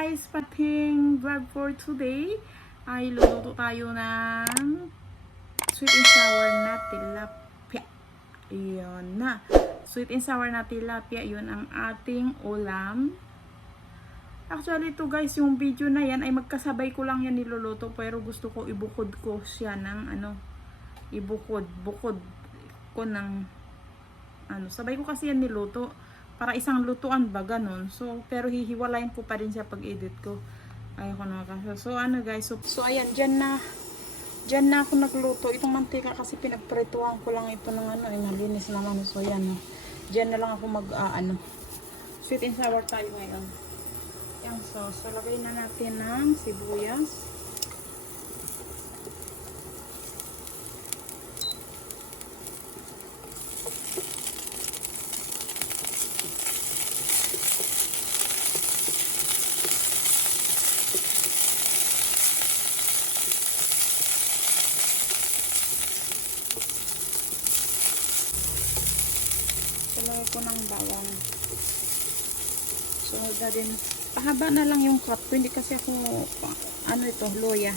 guys, pating vlog for today ay luluto tayo ng sweet and sour na tilapia. Iyon na. Sweet and sour na tilapia, yun ang ating ulam. Actually ito guys, yung video na yan ay magkasabay ko lang yan niluluto, pero gusto ko ibukod ko siya ng bukod ko ng sabay ko kasi yan niluto. Para isang lutuan ba, ganun. So, pero hihiwalayin ko pa rin siya pag-edit ko. Ayoko na kasi. So, guys. So, ayan. Dyan na ako nagluto. Itong mantika kasi pinagprituhan ko lang ito ng malinis naman. So, ayan. Dyan na lang ako sweet and sour tayo ngayon. Ayan. So, lagay na natin ng sibuyas. Lagay ko ng bawang. So, din pahaba na lang yung cut ko. Hindi kasi ako, loya.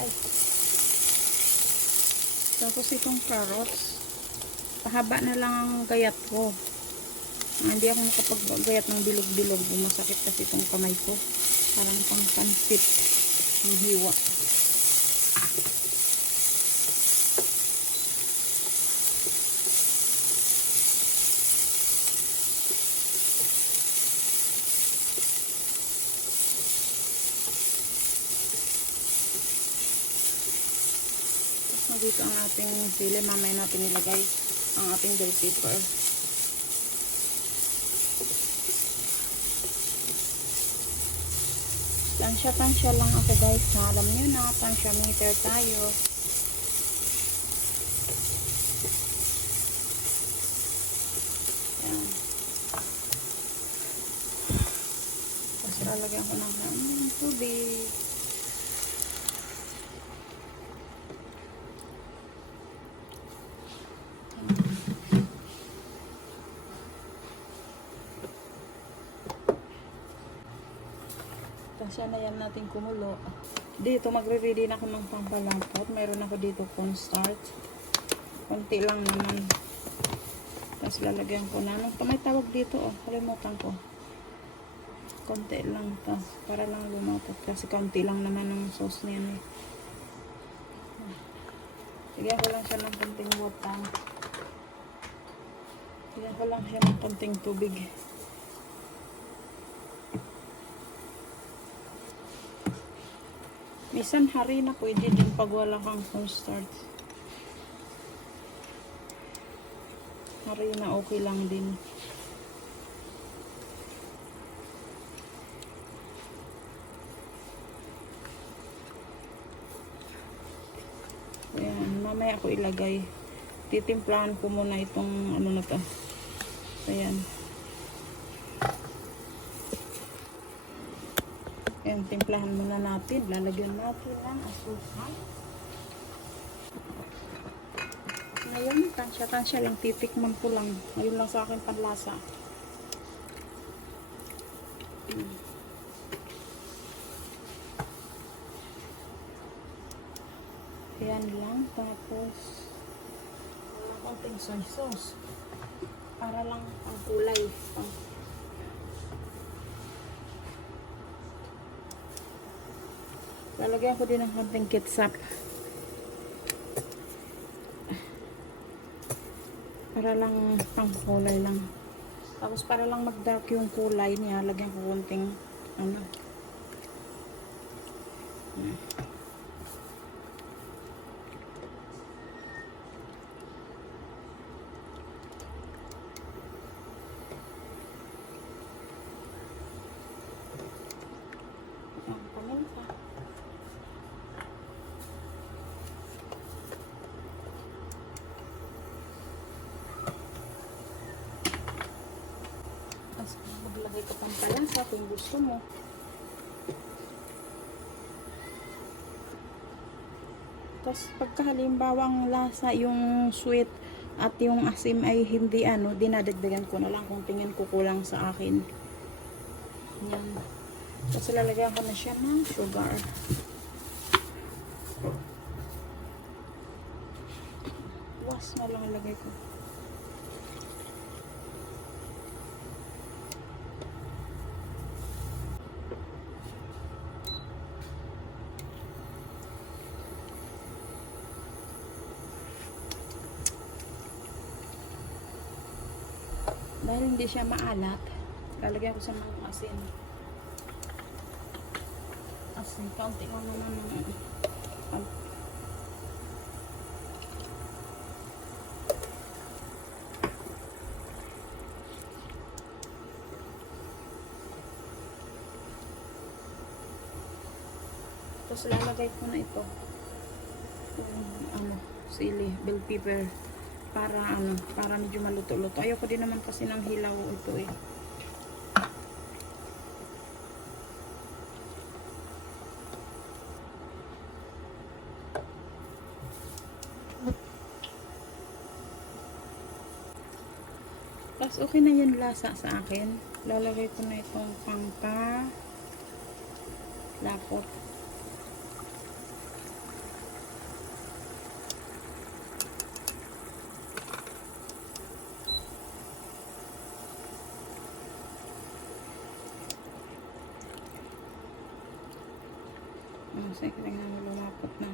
Ay. Tapos itong carrots, pahaba na lang ang gayat ko. Hindi ako nakapag-gayat ng bilog-bilog. Masakit kasi itong kamay ko. Parang pang pansit ng hiwa. Tapos dito ang ating sili. Mamaya natin ilagay ang ating bell pepper. Tansya lang ako guys. Alam nyo na, tansya meter tayo. Ayan. Tapos lalagyan ko ng tubig. Siya na yan natin kumulo. Dito magre-ready na ako ng pampalapot. Mayroon ako dito cornstarch. Konti lang naman. Tapos lalagyan ko na. May tawag dito kalimutan ko. Konti lang to. Para lang lumatot. Kasi konti lang naman ang sauce niyan Lagyan ko lang siya ng konting water. Lagyan ko lang siya ng konting tubig. Minsan harina pwede din pag wala kang cornstarch. Harina okay lang din. Ayan, mamaya ako ilagay. Titimplahan ko muna itong na to. Ayan. Ayan, timplahan muna natin. Lalagyan natin ng asukal. Ngayon, tansya lang. Titikman ko lang. Ngayon lang sa akin panlasa. Ayan lang. Tapos, wala konting soy sauce. Para lang ang kulay. Lalagyan ko din ng konting ketchup. Para lang pang kulay lang. Tapos para lang mag-dark yung kulay niya, lagyan ko konting paminta. Maglagay ka pang palasa kung gusto mo. Tapos pagka halimbawa ang lasa, yung sweet at yung asim ay hindi dinadagdagan ko na lang kung tingin ko kulang sa akin. Yan. Tapos lalagyan ko na siya ng sugar. Was na lang ilagay ko. Dahil hindi siya maalat, lalagyan ko sa mga asin. Asin, kaunti ko naman ng tapos lalagay ko na ito. Sili, bell pepper. Para medyo maluto-luto. Ayoko din naman kasi ng hilaw ito eh. Tapos okay na yung lasa sa akin. Lalagay ko na itong pangka lapot. Sige, tingnan mo, lumapot na.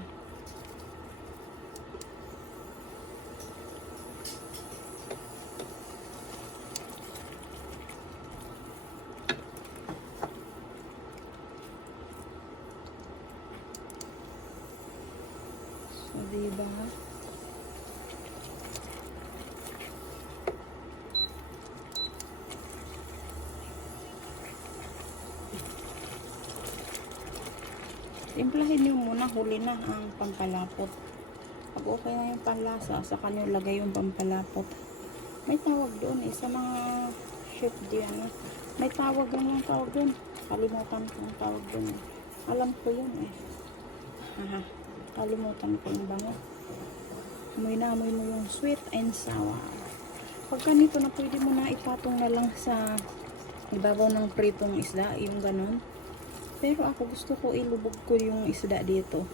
So, diba? Timplahin nyo muna, huli na ang pampalapot. Pag okay na yung panlasa, saka nyo lagay yung pampalapot. May tawag doon sa mga chef diyan. May tawag lang tawag doon. Kalimutan ko yung tawag doon. Alam ko yun Kalimutan ko yung bango. Amoy na amoy mo yung sweet and sour. Pagka nito na pwede mo na ipatong na lang sa ibabaw ng pritong isda, yung ganon. Pero ako gusto ko ilubog ko yung isda dito.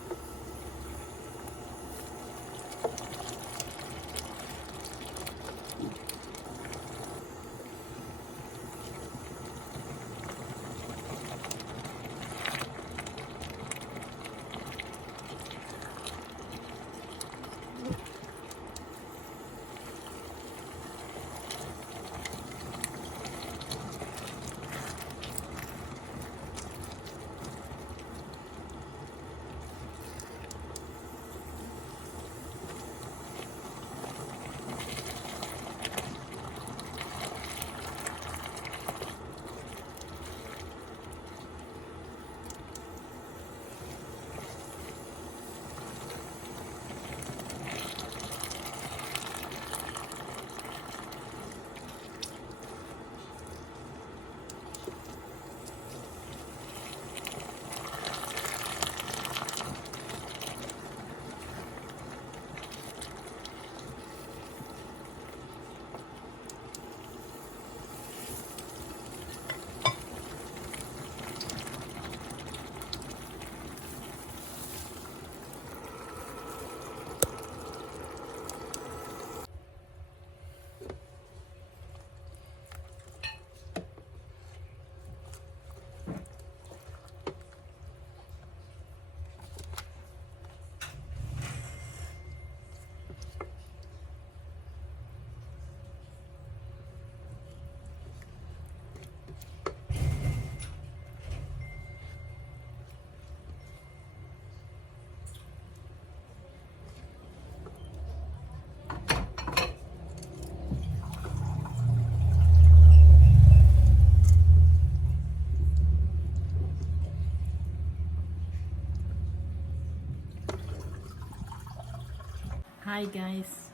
Hi guys.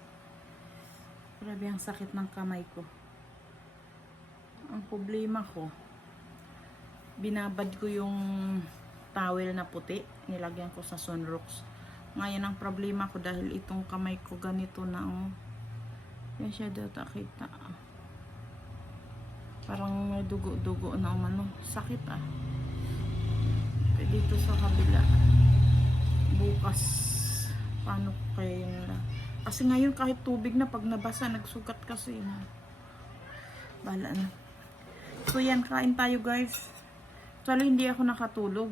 Grabe ang sakit ng kamay ko. Ang problema ko, binabad ko yung towel na puti, nilagyan ko sa sunrocks Ngayon ang problema ko dahil itong kamay ko ganito na oh. Yan siya data kita. Parang may dugo-dugo na umano. Sakit ah. Kaya dito sa kabila. Bukas. Paano kaya nila? Kasi ngayon kahit tubig na pag nabasa, nagsugat kasi. Bahala na. So yan, kain tayo guys. Actually, hindi ako nakatulog.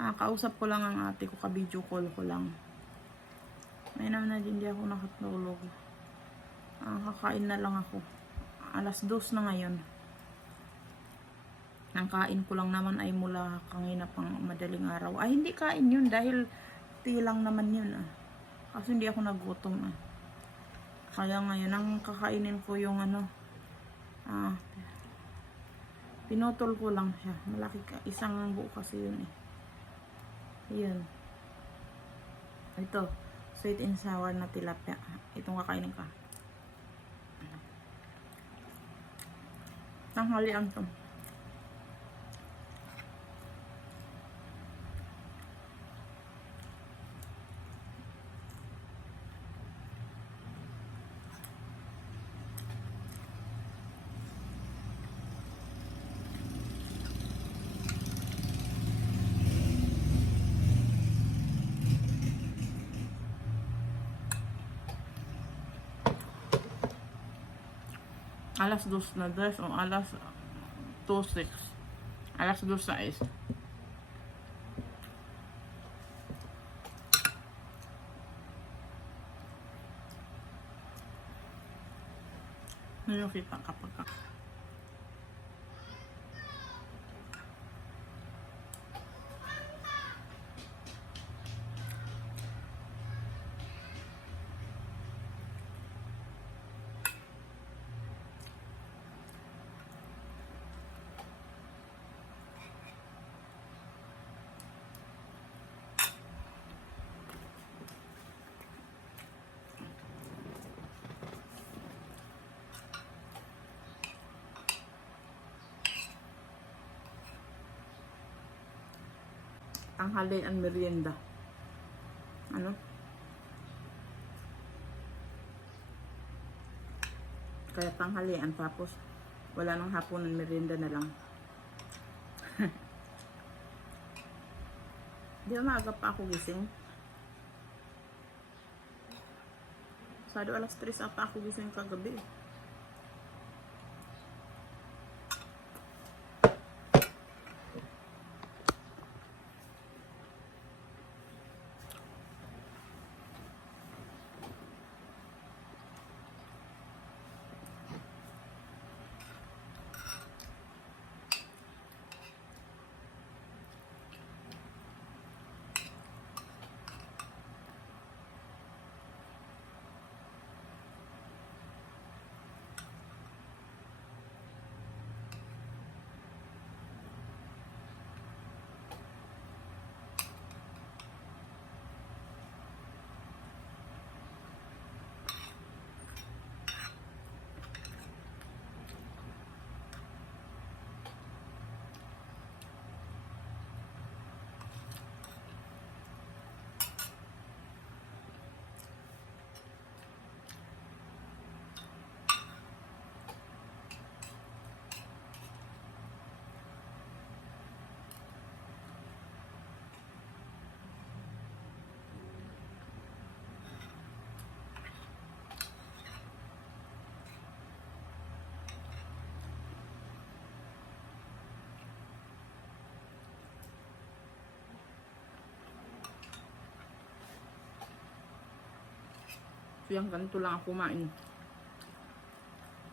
Kausap ko lang ang ate ko, ka-video call ko lang. Ngayon naman na hindi ako nakatulog. Kakain na lang ako. 2:00 na ngayon. Ang kain ko lang naman ay mula kanina pang madaling araw. Ay, hindi kain yun dahil tilang naman yun Kasi hindi ako nagutom Kaya ngayon, ang kakainin ko yung pinutol ko lang siya. Malaki ka. Isang buo kasi yun Yun. Ito. Sweet and sour na tilapia. Itong kakainin ka. Tanghalian to. Alas 2 na dress o alas 2:06. Alas 2:06. Ngayon kita kapag tanghalian merienda. Kaya tanghalian tapos wala nang hapunan, merienda na lang. Di ba maaga pa ako gising? Sado alas 3 ata ako gising kagabi. So yan, ganito lang ako kumain.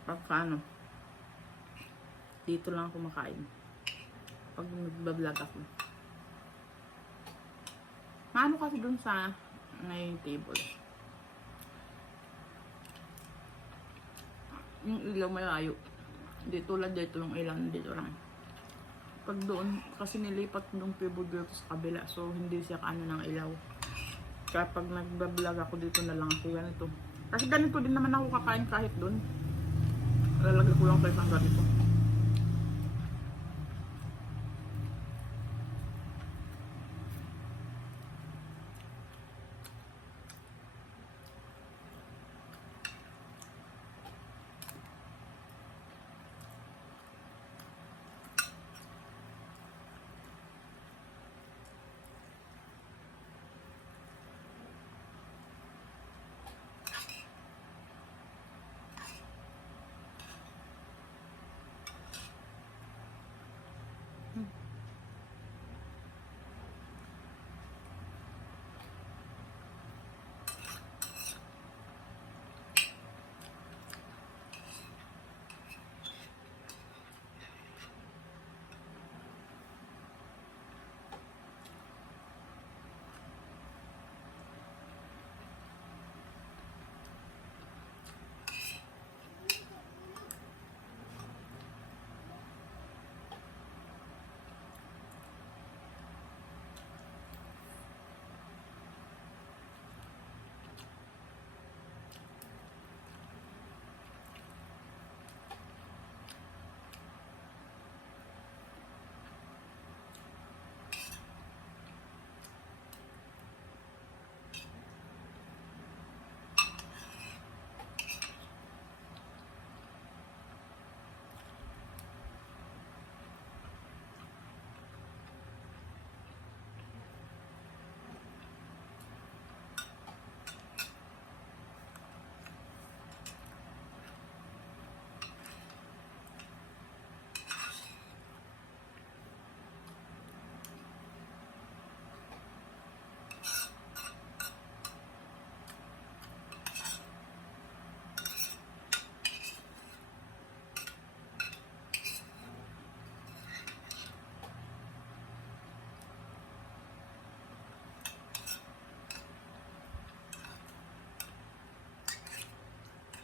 Pagka dito lang ako makain. Pag nagbablog ako. Maano kasi dun sa may table. Yung ilaw malayo. Di tulad dito yung ilaw dito lang. Pag doon, kasi nilipat yung table dito sa kabila. So hindi siya kaano ng ilaw. Kapag nagbablog ako dito na lang ako ganito. Kasi ganito din naman ako kakain kahit doon. Lalagay ko lang sa isang ganito.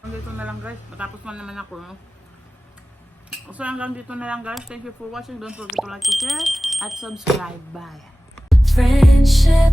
Hanggang dito na lang guys. Matapos man naman ako. No? So hanggang dito na lang guys. Thank you for watching. Don't forget to like, to share, at subscribe. Bye. Friendship